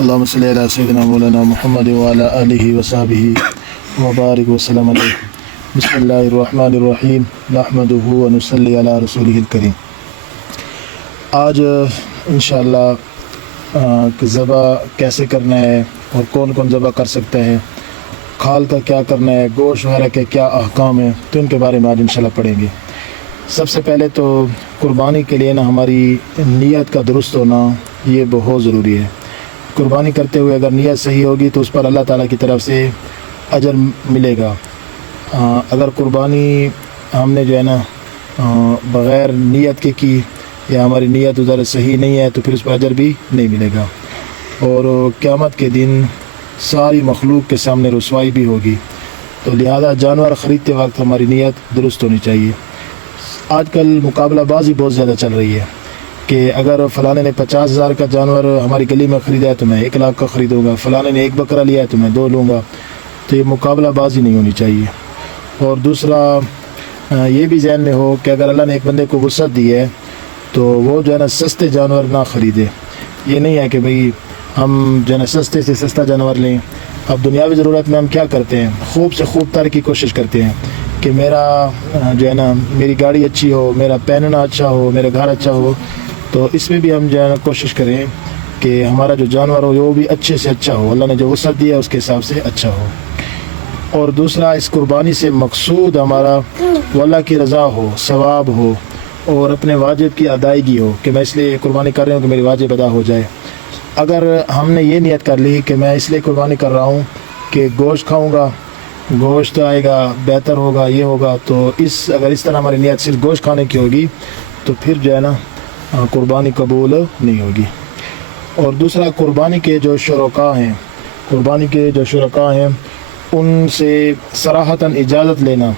اللهم صل على سيدنا مولانا محمد وعلى آلہ وصحبہ وبارک وسلم علیہ. بسم اللہ الرحمن الرحیم نحمدہ ونصلی علی رسولہ الکریم. آج انشاءاللہ ذبح کیسے کرنا ہے اور کون کون ذبح کر سکتا ہے، کھال کا کیا کرنا ہے، گوشت وغیرہ کے کیا احکام ہیں، تو ان کے بارے میں آج انشاءاللہ پڑھیں گے. سب سے پہلے تو قربانی کے لیے ہماری نیت کا درست ہونا یہ بہت ضروری ہے. قربانی کرتے ہوئے اگر نیت صحیح ہوگی تو اس پر اللہ تعالیٰ کی طرف سے اجر ملے گا. اگر قربانی ہم نے بغیر نیت کے کی یا ہماری نیت ادھر صحیح نہیں ہے تو پھر اس پر اجر بھی نہیں ملے گا، اور قیامت کے دن ساری مخلوق کے سامنے رسوائی بھی ہوگی. تو لہذا جانور خریدتے وقت ہماری نیت درست ہونی چاہیے. آج کل مقابلہ بازی بہت زیادہ چل رہی ہے کہ اگر فلانے نے 50,000 کا جانور ہماری گلی میں خریدا ہے تو میں 1 لاکھ کا خریدوں گا، فلانے نے 1 بکرا لیا ہے تو میں 2 لوں گا. تو یہ مقابلہ بازی نہیں ہونی چاہیے. اور دوسرا یہ بھی ذہن میں ہو کہ اگر اللہ نے ایک بندے کو وسعت دی ہے تو وہ سستے جانور نہ خریدے. یہ نہیں ہے کہ بھئی ہم سستے سے سستا جانور لیں. اب دنیاوی ضرورت میں ہم کیا کرتے ہیں، خوب سے خوب تر کی کوشش کرتے ہیں کہ میرا میری گاڑی اچھی ہو، میرا پہننا اچھا ہو، میرا گھر اچھا ہو. تو اس میں بھی ہم کوشش کریں کہ ہمارا جو جانور ہو وہ بھی اچھے سے اچھا ہو، اللہ نے جو وسعت دیا ہے اس کے حساب سے اچھا ہو. اور دوسرا اس قربانی سے مقصود ہمارا وہ اللہ کی رضا ہو، ثواب ہو، اور اپنے واجب کی ادائیگی ہو کہ میں اس لیے قربانی کر رہا ہوں کہ میری واجب ادا ہو جائے. اگر ہم نے یہ نیت کر لی کہ میں اس لیے قربانی کر رہا ہوں کہ گوشت کھاؤں گا، گوشت آئے گا، بہتر ہوگا، یہ ہوگا، تو اگر اس طرح ہماری نیت صرف گوشت کھانے کی ہوگی تو پھر قربانی قبول نہیں ہوگی. اور دوسرا قربانی کے جو شرکاء ہیں ان سے صراحتاً اجازت لینا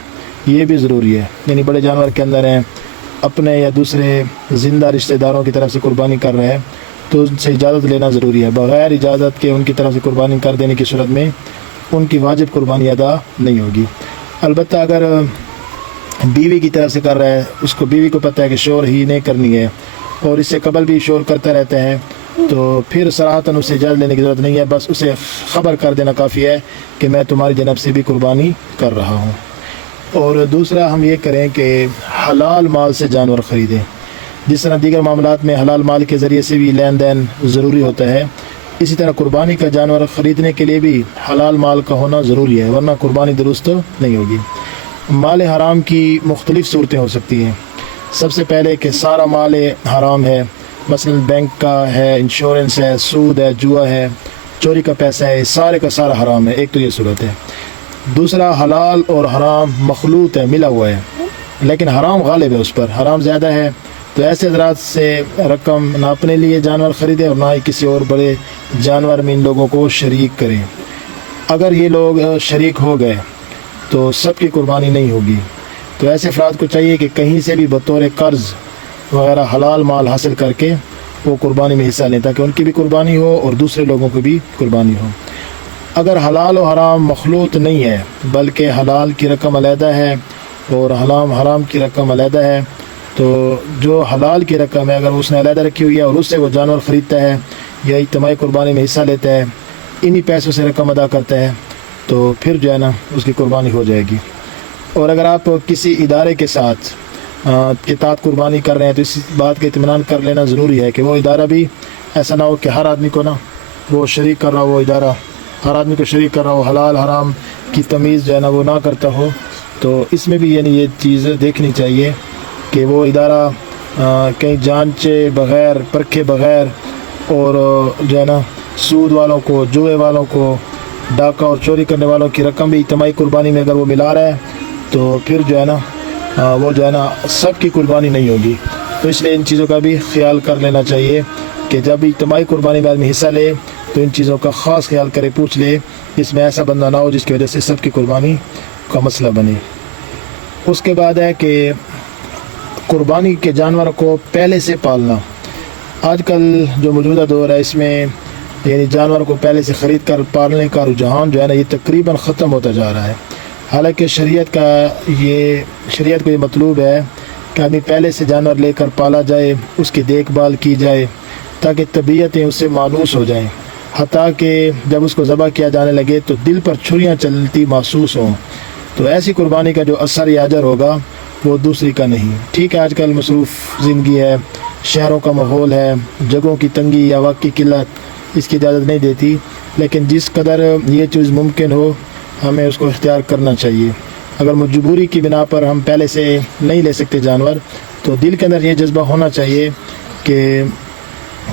یہ بھی ضروری ہے. یعنی بڑے جانور کے اندر ہیں، اپنے یا دوسرے زندہ رشتہ داروں کی طرف سے قربانی کر رہے ہیں تو ان سے اجازت لینا ضروری ہے. بغیر اجازت کے ان کی طرف سے قربانی کر دینے کی صورت میں ان کی واجب قربانی ادا نہیں ہوگی. البتہ اگر بیوی کی طرف سے کر رہا ہے، اس کو بیوی کو پتہ ہے کہ شور ہی نہیں کرنی ہے اور اس سے قبل بھی شور کرتا رہتا ہے، تو پھر صراحتاً اسے اجازت لینے کی ضرورت نہیں ہے. بس اسے خبر کر دینا کافی ہے کہ میں تمہاری جانب سے بھی قربانی کر رہا ہوں. اور دوسرا ہم یہ کریں کہ حلال مال سے جانور خریدیں. جس طرح دیگر معاملات میں حلال مال کے ذریعے سے بھی لین دین ضروری ہوتا ہے، اسی طرح قربانی کا جانور خریدنے کے لیے بھی حلال مال کا ہونا ضروری ہے، ورنہ قربانی درست نہیں ہوگی. مال حرام کی مختلف صورتیں ہو سکتی ہیں. سب سے پہلے کہ سارا مال حرام ہے، مثلا بینک کا ہے، انشورنس ہے، سود ہے، جوا ہے، چوری کا پیسہ ہے، سارے کا سارا حرام ہے. ایک تو یہ صورت ہے. دوسرا حلال اور حرام مخلوط ہے، ملا ہوا ہے، لیکن حرام غالب ہے، اس پر حرام زیادہ ہے. تو ایسے حضرات سے رقم نہ اپنے لیے جانور خریدے اور نہ ہی کسی اور بڑے جانور میں ان لوگوں کو شریک کریں. اگر یہ لوگ شریک ہو گئے تو سب کی قربانی نہیں ہوگی. تو ایسے افراد کو چاہیے کہ کہیں سے بھی بطور قرض وغیرہ حلال مال حاصل کر کے وہ قربانی میں حصہ لیں تاکہ ان کی بھی قربانی ہو اور دوسرے لوگوں کی بھی قربانی ہو. اگر حلال و حرام مخلوط نہیں ہے بلکہ حلال کی رقم علیحدہ ہے اور حرام کی رقم علیحدہ ہے، تو جو حلال کی رقم ہے اگر اس نے علیحدہ رکھی ہوئی ہے اور اس سے وہ جانور خریدتا ہے یا اجتماعی قربانی میں حصہ لیتا ہے، انہی پیسوں سے رقم ادا کرتا ہے، تو پھر اس کی قربانی ہو جائے گی. اور اگر آپ کسی ادارے کے ساتھ کے تحت قربانی کر رہے ہیں تو اس بات کا اطمینان کر لینا ضروری ہے کہ وہ ادارہ بھی ایسا نہ ہو کہ ہر آدمی کو وہ شریک کر رہا ہو، وہ ادارہ ہر آدمی کو شریک کر رہا ہو، حلال حرام کی تمیز وہ نہ کرتا ہو. تو اس میں بھی یہ چیز دیکھنی چاہیے کہ وہ ادارہ کہیں جانچے بغیر، پرکھے بغیر، اور سود والوں کو، جوئے والوں کو، ڈاکہ اور چوری کرنے والوں کی رقم بھی اجتماعی قربانی میں اگر وہ ملا رہا ہے تو پھر وہ سب کی قربانی نہیں ہوگی. تو اس لیے ان چیزوں کا بھی خیال کر لینا چاہیے کہ جب اجتماعی قربانی میں آدمی حصہ لے تو ان چیزوں کا خاص خیال کرے، پوچھ لے، اس میں ایسا بندہ نہ ہو جس کی وجہ سے سب کی قربانی کا مسئلہ بنے. اس کے بعد ہے کہ قربانی کے جانور کو پہلے سے پالنا. آج کل جو موجودہ دور ہے اس میں جانور کو پہلے سے خرید کر پالنے کا رجحان یہ تقریباً ختم ہوتا جا رہا ہے. حالانکہ شریعت کو یہ مطلوب ہے کہ آدمی پہلے سے جانور لے کر پالا جائے، اس کی دیکھ بھال کی جائے تاکہ طبیعتیں اس سے مانوس ہو جائیں. حتیٰ کہ جب اس کو ذبح کیا جانے لگے تو دل پر چھریاں چلتی محسوس ہوں، تو ایسی قربانی کا جو اثر یا اجر ہوگا وہ دوسری کا نہیں۔ ٹھیک ہے، آج کل مصروف زندگی ہے، شہروں کا ماحول ہے، جگہوں کی تنگی یا وقت کی قلت اس کی اجازت نہیں دیتی، لیکن جس قدر یہ چیز ممکن ہو ہمیں اس کو اختیار کرنا چاہیے۔ اگر مجبوری کی بنا پر ہم پہلے سے نہیں لے سکتے جانور، تو دل کے اندر یہ جذبہ ہونا چاہیے کہ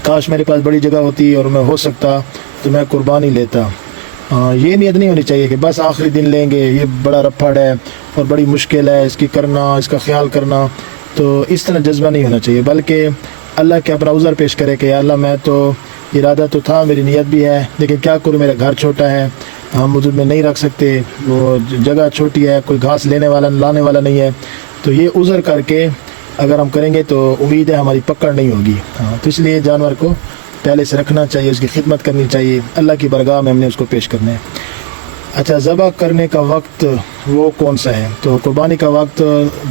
کاش میرے پاس بڑی جگہ ہوتی اور میں ہو سکتا تو میں قربانی لیتا۔ یہ نیت نہیں ہونی چاہیے کہ بس آخری دن لیں گے، یہ بڑا رپھڑ ہے اور بڑی مشکل ہے اس کی کرنا، اس کا خیال کرنا، تو اس طرح جذبہ نہیں ہونا چاہیے، بلکہ اللہ کے اپنا عذر پیش کرے کہ یا اللہ میں تو ارادہ تو تھا، میری نیت بھی ہے، لیکن کیا کروں، میرا گھر چھوٹا ہے، ہم حضور میں نہیں رکھ سکتے، وہ جگہ چھوٹی ہے، کوئی گھاس لانے والا نہیں ہے، تو یہ عذر کر کے اگر ہم کریں گے تو امید ہے ہماری پکڑ نہیں ہوگی۔ تو اس لیے جانور کو پہلے سے رکھنا چاہیے، اس کی خدمت کرنی چاہیے، اللہ کی بارگاہ میں ہم نے اس کو پیش کرنا ہے۔ اچھا، ذبح کرنے کا وقت وہ کون سا ہے؟ تو قربانی کا وقت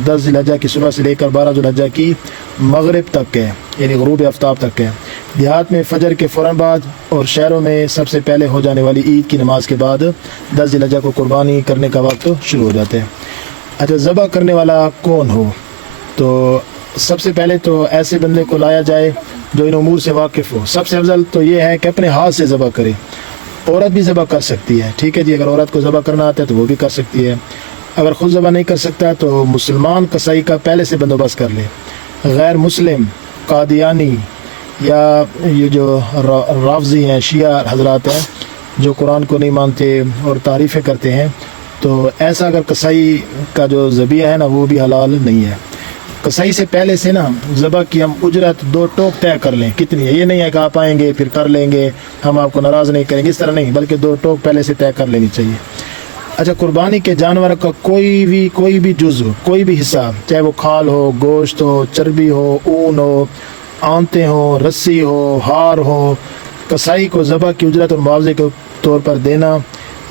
10 ذی الحجہ کی صبح سے لے کر 12 ذی الحجہ کی مغرب تک ہے، یعنی غروب آفتاب تک ہے۔ دیہات میں فجر کے فوراً بعد اور شہروں میں سب سے پہلے ہو جانے والی عید کی نماز کے بعد 10 ذی الحجہ کو قربانی کرنے کا وقت شروع ہو جاتا ہے۔ اچھا، ذبح کرنے والا کون ہو؟ تو سب سے پہلے تو ایسے بندے کو لایا جائے جو ان امور سے واقف ہو۔ سب سے افضل تو یہ ہے کہ اپنے ہاتھ سے ذبح کرے۔ عورت بھی ذبح کر سکتی ہے، ٹھیک ہے جی، اگر عورت کو ذبح کرنا آتا ہے تو وہ بھی کر سکتی ہے۔ اگر خود ذبح نہیں کر سکتا تو مسلمان قصائی کا پہلے سے بندوبست کر لے۔ غیر مسلم، قادیانی یا یہ جو رافضی ہیں، شیعہ حضرات ہیں جو قرآن کو نہیں مانتے اور تعریفیں کرتے ہیں، تو ایسا اگر قصائی کا جو ذبیحہ ہے نا وہ بھی حلال نہیں ہے۔ قصائی سے پہلے سے نا ذبح کی ہم اجرت 2 ٹوک طے کر لیں کتنی ہے، یہ نہیں ہے کہ آپ آئیں گے پھر کر لیں گے، ہم آپ کو ناراض نہیں کریں گے، اس طرح نہیں، بلکہ 2 ٹوک پہلے سے طے کر لینی چاہیے۔ اچھا، قربانی کے جانور کا کوئی بھی جزو، کوئی بھی حصہ، چاہے وہ کھال ہو، گوشت ہو، چربی ہو، اون ہو، آنتیں ہو، رسی ہو، ہار ہو، قصائی کو ذبح کی اجرت اور معاوضے کے طور پر دینا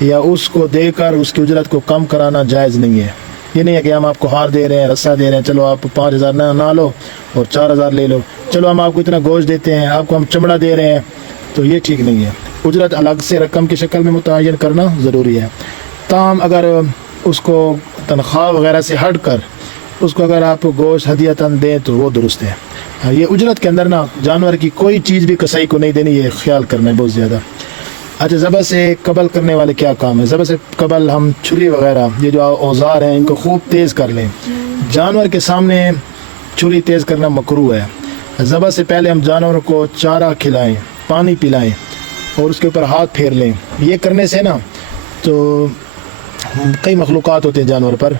یا اس کو دے کر اس کی اجرت کو کم کرانا جائز نہیں ہے۔ یہ نہیں ہے کہ ہم آپ کو ہار دے رہے ہیں، رسہ دے رہے ہیں، چلو آپ 5000 نہ لو اور 4000 لے لو، چلو ہم آپ کو اتنا گوشت دیتے ہیں، آپ کو ہم چمڑا دے رہے ہیں، تو یہ ٹھیک نہیں ہے۔ اجرت الگ سے رقم کی شکل میں متعین کرنا ضروری ہے۔ تاہم اگر اس کو تنخواہ وغیرہ سے ہٹ کر اس کو اگر آپ گوشت ہدیۃً دیں تو وہ درست ہے۔ یہ اجرت کے اندر نا جانور کی کوئی چیز بھی قصائی کو نہیں دینی، یہ خیال کرنا ہے بہت زیادہ۔ اچھا، ذبح سے قبل کرنے والے کیا کام ہے؟ ذبح سے قبل ہم چھری وغیرہ، یہ جو اوزار ہیں، ان کو خوب تیز کر لیں۔ جانور کے سامنے چھری تیز کرنا مکروہ ہے۔ ذبح سے پہلے ہم جانور کو چارہ کھلائیں، پانی پلائیں اور اس کے اوپر ہاتھ پھیر لیں۔ یہ کرنے سے نا تو کئی مخلوقات ہوتے ہیں جانور پر،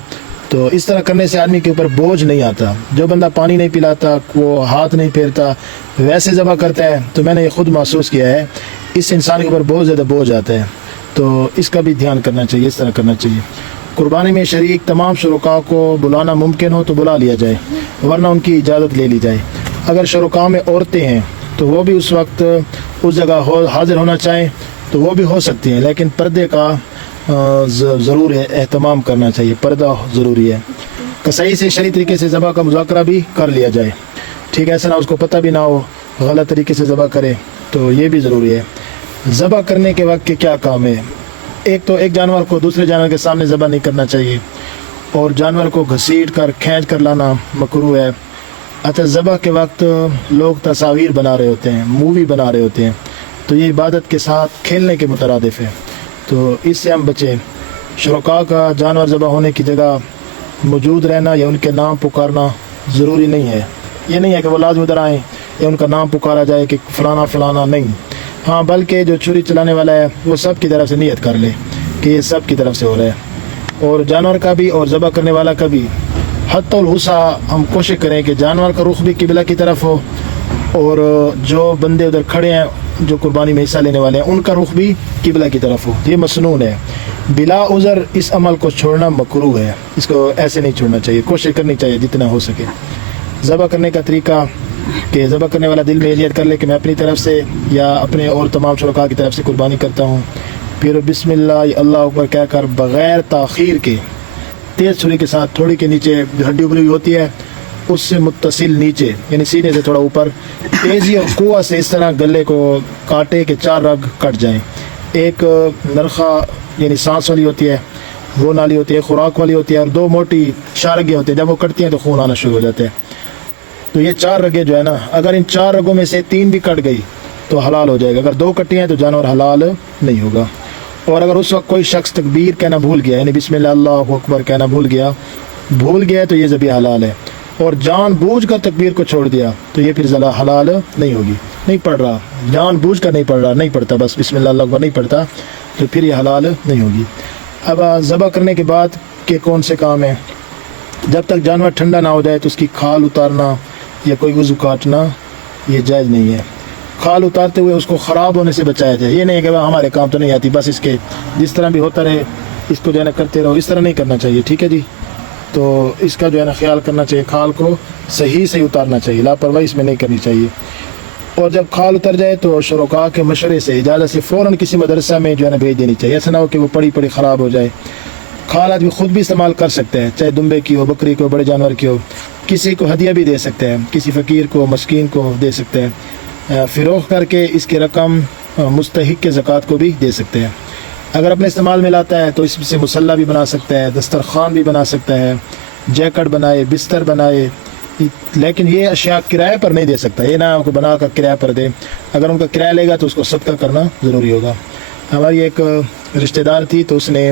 تو اس طرح کرنے سے آدمی کے اوپر بوجھ نہیں آتا۔ جو بندہ پانی نہیں پلاتا، وہ ہاتھ نہیں پھیرتا، ویسے ذبح کرتا ہے، تو میں نے یہ خود محسوس کیا ہے، اس انسان کے اوپر بہت زیادہ بوجھ آتا ہے، تو اس کا بھی دھیان کرنا چاہیے، اس طرح کرنا چاہیے۔ قربانی میں شریک تمام شرکاء کو بلانا ممکن ہو تو بلا لیا جائے، ورنہ ان کی اجازت لے لی جائے۔ اگر شرکاء میں عورتیں ہیں تو وہ بھی اس وقت اس جگہ حاضر ہونا چاہیں تو وہ بھی ہو سکتی ہیں، لیکن پردے کا ضرور اہتمام کرنا چاہیے، پردہ ضروری ہے۔ قصائی سے شرعی طریقے سے ذبح کا مذاکرہ بھی کر لیا جائے، ٹھیک ہے، ایسا نہ اس کو پتہ بھی نہ ہو، غلط طریقے سے ذبح کرے، تو یہ بھی ضروری ہے۔ ذبح کرنے کے وقت کے کیا کام ہے؟ ایک جانور کو دوسرے جانور کے سامنے ذبح نہیں کرنا چاہیے، اور جانور کو گھسیٹ کر کھینچ کر لانا مکروہ ہے۔ اچھا، ذبح کے وقت لوگ تصاویر بنا رہے ہوتے ہیں، مووی بنا رہے ہوتے ہیں، تو یہ عبادت کے ساتھ کھیلنے کے مترادف ہے، تو اس سے ہم بچیں۔ شرکاء کا جانور ذبح ہونے کی جگہ موجود رہنا یا ان کے نام پکارنا ضروری نہیں ہے۔ یہ نہیں ہے کہ وہ لازم ادھر آئیں یا ان کا نام پکارا جائے کہ فلانا فلانا، نہیں، ہاں، بلکہ جو چھری چلانے والا ہے وہ سب کی طرف سے نیت کر لے کہ یہ سب کی طرف سے ہو رہا ہے، اور جانور کا بھی اور ذبح کرنے والا کا بھی حتی الوسع ہم کوشش کریں کہ جانور کا رخ بھی قبلہ کی طرف ہو، اور جو بندے ادھر کھڑے ہیں جو قربانی میں حصہ لینے والے ہیں ان کا رخ بھی قبلہ کی طرف ہو۔ یہ مسنون ہے، بلا عذر اس عمل کو چھوڑنا مکروہ ہے، اس کو ایسے نہیں چھوڑنا چاہیے، کوشش کرنی چاہیے جتنا ہو سکے۔ ذبح کرنے کا طریقہ کہ ذبح کرنے والا دل میں نیت کر لے کہ میں اپنی طرف سے یا اپنے اور تمام شرکاء کی طرف سے قربانی کرتا ہوں، پھر بسم اللہ اللہ اکبر کہہ کر بغیر تاخیر کے تیز چھری کے ساتھ تھوڑی کے نیچے جو ہڈی ابری ہوئی ہوتی ہے اس سے متصل نیچے یعنی سینے سے تھوڑا اوپر تیزی اور قوت سے اس طرح گلے کو کاٹے کہ 4 رگ کٹ جائیں. ایک نرخہ یعنی سانس والی ہوتی ہے وہ نالی ہوتی ہے, خوراک والی ہوتی ہے, اور 2 موٹی شارگیں ہوتی ہیں. جب وہ کٹتی ہیں تو خون آنا شروع ہو جاتے ہیں. تو یہ 4 رگیں جو ہے نا, اگر ان 4 رگوں میں سے 3 بھی کٹ گئی تو حلال ہو جائے گا. اگر 2 کٹی ہیں تو جانور حلال نہیں ہوگا. اور اگر اس وقت کوئی شخص تکبیر کہنا بھول گیا یعنی بسم اللہ اللہ اکبر کہنا بھول گیا تو یہ ذبیحہ حلال ہے. اور جان بوجھ کر تکبیر کو چھوڑ دیا تو یہ پھر حلال نہیں ہوگی. نہیں پڑھ رہا, جان بوجھ کر نہیں پڑھتا, بس بسم اللہ اللہ اکبر نہیں پڑھتا تو پھر یہ حلال نہیں ہوگی. اب ذبح کرنے کے بعد کے کون سے کام ہیں؟ جب تک جانور ٹھنڈا نہ ہو جائے تو اس کی کھال اتارنا یا کوئی عضو کاٹنا یہ جائز نہیں ہے. کھال اتارتے ہوئے اس کو خراب ہونے سے بچایا جائے. یہ نہیں کہ ہمارے کام تو نہیں آتی, بس اس کے جس طرح بھی ہوتا رہے اس کو جو ہے نا کرتے رہو, اس طرح نہیں کرنا چاہیے. ٹھیک ہے جی, تو اس کا جو ہے نا خیال کرنا چاہیے. کھال کو صحیح سے اتارنا چاہیے, لاپرواہی اس میں نہیں کرنی چاہیے. اور جب کھال اتر جائے تو شرکاء کے مشورے سے اجازت سے فوراً کسی مدرسہ میں جو ہے نا بھیج دینی چاہیے. ایسا نہ ہو کہ وہ پڑی خراب ہو جائے. کھال آدمی خود بھی استعمال کر سکتے ہیں, چاہے دمبے کی ہو, بکری کو, بڑے جانور کی ہو. کسی کو ہدیہ بھی دے سکتے ہیں, کسی فقیر کو, مسکین کو دے سکتے ہیں. فروخت کر کے اس کی رقم مستحق کے زکوٰۃ کو بھی دے سکتے ہیں. اگر اپنے استعمال میں لاتا ہے تو اس سے مصلی بھی بنا سکتا ہے, دسترخوان بھی بنا سکتا ہے, جیکٹ بنائے, بستر بنائے. لیکن یہ اشیاء کرائے پر نہیں دے سکتا. یہ نہ ان کو بنا کر کرایہ پر دے. اگر ان کا کرایہ لے گا تو اس کو صدقہ کرنا ضروری ہوگا. ہماری ایک رشتہ دار تھی تو اس نے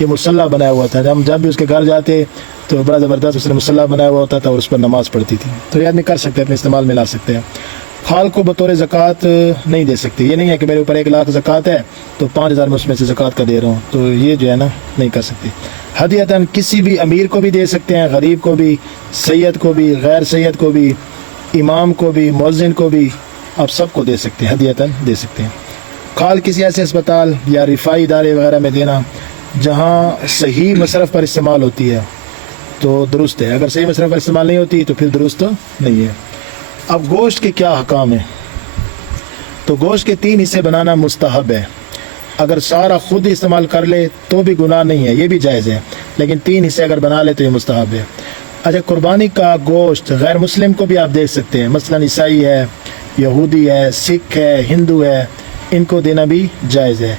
یہ مصلی بنایا ہوا تھا. جب بھی اس کے گھر جاتے تو بڑا زبردست اس نے مصلی بنایا ہوا ہوتا تھا اور اس پر نماز پڑھتی تھی. تو یہ آدمی کر سکتے ہیں, اپنے استعمال میں لا سکتے ہیں. کھال کو بطور زکوٰۃ نہیں دے سکتی. یہ نہیں ہے کہ میرے اوپر 1 لاکھ زکوٰۃ ہے تو 5,000 میں اس میں سے زکوٰۃ کا دے رہا ہوں, تو یہ جو ہے نا نہیں کر سکتی. ہدیتاً کسی بھی امیر کو بھی دے سکتے ہیں, غریب کو بھی, سید کو بھی, غیر سید کو بھی, امام کو بھی, مؤذن کو بھی, آپ سب کو دے سکتے ہیں, ہدیتاً دے سکتے ہیں. کھال کسی ایسے اسپتال یا رفائی ادارے وغیرہ میں دینا جہاں صحیح مصرف پر استعمال ہوتی ہے تو درست ہے. اگر صحیح مصرف پر استعمال نہیں ہوتی تو پھر درست نہیں ہے. اب گوشت کے کیا حکام ہیں؟ تو گوشت کے 3 حصے بنانا مستحب ہے. اگر سارا خود استعمال کر لے تو بھی گناہ نہیں ہے, یہ بھی جائز ہے, لیکن 3 حصے اگر بنا لے تو یہ مستحب ہے. اچھا, قربانی کا گوشت غیر مسلم کو بھی آپ دیکھ سکتے ہیں, مثلا عیسائی ہے, یہودی ہے, سکھ ہے, ہندو ہے, ان کو دینا بھی جائز ہے.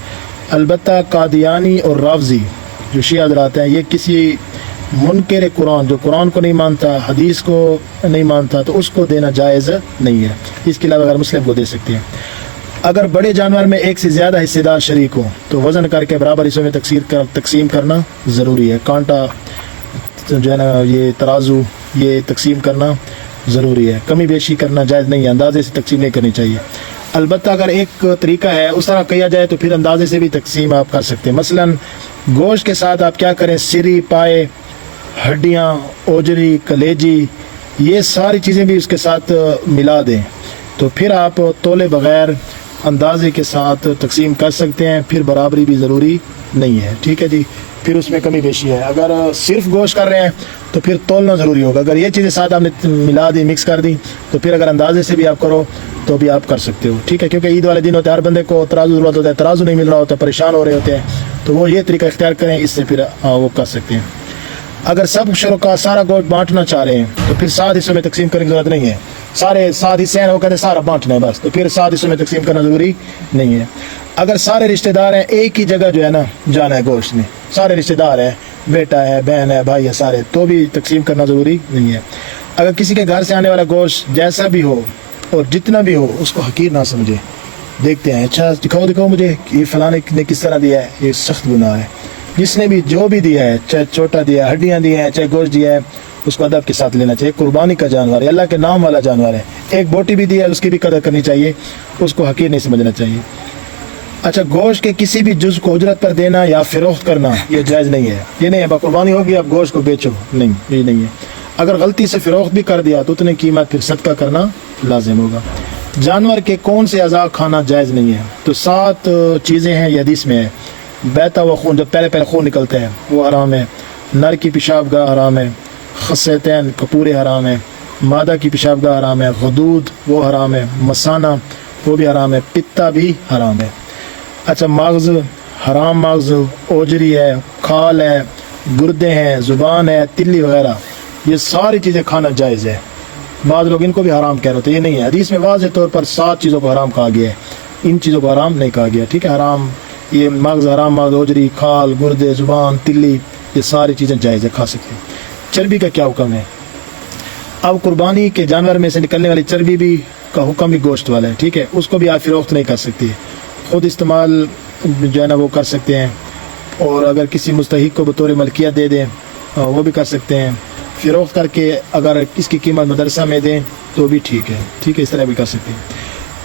البتہ قادیانی اور رافضی جو شیعہ حضرات ہیں, یہ کسی منکر قرآن جو قرآن کو نہیں مانتا, حدیث کو نہیں مانتا, تو اس کو دینا جائز نہیں ہے. اس کے علاوہ غیر مسلم کو دے سکتے ہیں. اگر بڑے جانور میں 1 سے زیادہ حصے دار شریک ہوں تو وزن کر کے برابر حصوں میں تقسیم کرنا ضروری ہے. کانٹا جو ہے نا, یہ ترازو, یہ تقسیم کرنا ضروری ہے. کمی بیشی کرنا جائز نہیں ہے, اندازے سے تقسیم نہیں کرنی چاہیے. البتہ اگر ایک طریقہ ہے اس طرح کیا جائے تو پھر اندازے سے بھی تقسیم آپ کر سکتے ہیں. مثلا گوشت کے ساتھ آپ کیا کریں, سری, پائے, ہڈیاں, اوجری, کلیجی, یہ ساری چیزیں بھی اس کے ساتھ ملا دیں تو پھر آپ تولے بغیر اندازے کے ساتھ تقسیم کر سکتے ہیں. پھر برابری بھی ضروری نہیں ہے. ٹھیک ہے جی, پھر اس میں کمی بیشی ہے. اگر صرف گوشت کر رہے ہیں تو پھر تولنا ضروری ہوگا. اگر یہ چیزیں ساتھ آپ نے ملا دی, مکس کر دی, تو پھر اگر اندازے سے بھی آپ کرو تو بھی آپ کر سکتے ہو. ٹھیک ہے, کیونکہ عید والے دن ہوتے ہیں, ہر بندے کو ترازو ضرورت ہوتا ہے, ترازو نہیں مل رہا ہوتا, پریشان ہو رہے ہوتے ہیں, تو وہ یہ طریقہ اختیار کریں, اس سے پھر وہ کر سکتے ہیں. اگر سب شرکاء سارا گوشت بانٹنا چاہ رہے ہیں تو پھر 7 حصوں میں تقسیم کرنے کی ضرورت نہیں ہے. سارے 7 حصے ہیں, وہ کہتے ہیں سارا بانٹنا ہے بس, تو پھر 7 حصوں میں تقسیم کرنا ضروری نہیں ہے. اگر سارے رشتہ دار ہیں, ایک ہی جگہ جو ہے نا جانا ہے گوشت میں, سارے رشتہ دار ہیں, بیٹا ہے, بہن ہے, بھائی ہے, سارے, تو بھی تقسیم کرنا ضروری نہیں ہے. اگر کسی کے گھر سے آنے والا گوشت جیسا بھی ہو اور جتنا بھی ہو اس کو حقیر نہ سمجھے. دیکھتے ہیں, اچھا دکھاؤ مجھے یہ فلانے نے کس طرح دیا ہے, یہ سخت گناہ ہے. جس نے بھی جو بھی دیا ہے, چاہے چھوٹا دیا ہے, ہڈیاں دی ہیں, چاہے گوشت دیا ہے, اس کو ادب کے ساتھ لینا چاہیے. قربانی کا جانور ہے, اللہ کے نام والا جانور ہے. ایک بوٹی بھی دی ہے, اس کی بھی قدر کرنی چاہیے, اس کو حقیر نہیں سمجھنا چاہیے. اچھا, گوشت کے کسی بھی جز کو اجرت پر دینا یا فروخت کرنا یہ جائز نہیں ہے. یہ نہیں ہے قربانی ہوگی اب گوشت کو بیچو, نہیں, یہ نہیں ہے. اگر غلطی سے فروخت بھی کر دیا تو اتنی قیمت پھر صدقہ کرنا لازم ہوگا. جانور کے کون سے اعضاء کھانا جائز نہیں ہے؟ تو 7 چیزیں ہیں, یہ حدیث میں ہے. بیتا و خون, جب پہلے خون نکلتا ہے وہ حرام ہے. نر کی پیشاب گاہ حرام ہے. خصیتین, کپورے حرام ہے. مادہ کی پیشاب گاہ حرام ہے. غدود وہ حرام ہے. مسانہ وہ بھی حرام ہے. پتا بھی حرام ہے. اچھا, مغز حرام, مغز اوجری ہے, کھال ہے, گردے ہیں, زبان ہے, تلی وغیرہ, یہ ساری چیزیں کھانا جائز ہے. بعض لوگ ان کو بھی حرام کہہ رہے ہوتے ہیں، یہ نہیں ہے. حدیث میں واضح طور پر 7 چیزوں کو حرام کہا گیا ہے، ان چیزوں کو حرام نہیں کہا گیا. ٹھیک ہے، حرام یہ مغز حرام، مغز، اوجری، کھال، گردے، زبان، تلی، یہ ساری چیزیں جائز ہے، کھا سکتے ہیں. چربی کا کیا حکم ہے؟ اب قربانی کے جانور میں سے نکلنے والی چربی بھی کا حکم بھی گوشت والا ہے. ٹھیک ہے، اس کو بھی آپ فروخت نہیں کر سکتی، خود استعمال جو ہے نا وہ کر سکتے ہیں، اور اگر کسی مستحق کو بطور ملکیت دے دیں وہ بھی کر سکتے ہیں. فروخت کر کے اگر اس کی قیمت مدرسہ میں دیں تو بھی ٹھیک ہے. ٹھیک ہے، اس طرح بھی کر سکتے ہیں.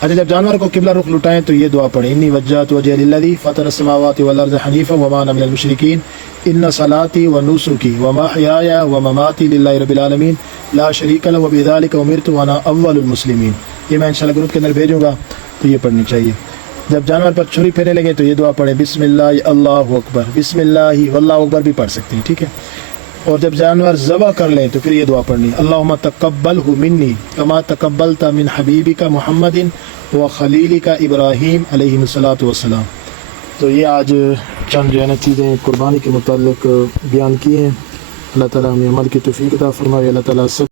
اچھا، جب جانور کو قبلہ رخ لٹائیں تو یہ دعا پڑھیں: انی وجہت وجہی للذی فطر السماوات والارض حنیفا وما انا من المشرکین ان صلاتی ونسکی ومحیای ومماتی للہ رب العالمین لا شریک لہ وبذلک امرت وانا اول المسلمین. یہ میں انشاءاللہ گروپ کے اندر بھیجوں گا، تو یہ پڑھنی چاہیے. جب جانور پر چھری پھیرنے لگے تو یہ دعا پڑھیں: بسم اللہ اللہ اکبر، بسم اللہ واللہ اکبر بھی پڑھ سکتے ہیں. ٹھیک ہے، اور جب جانور ذبح کر لیں تو پھر یہ دعا پڑھنی: اللہم تقبلہ منی کما تقبلت من حبیبک محمد و خلیلک ابراہیم علیہ الصلوۃ والسلام. تو یہ آج چند جو ہے نا چیزیں قربانی کے متعلق بیان کی ہیں. اللہ تعالیٰ ہمیں عمل کی توفیق عطا فرمائے. اللہ تعالیٰ سب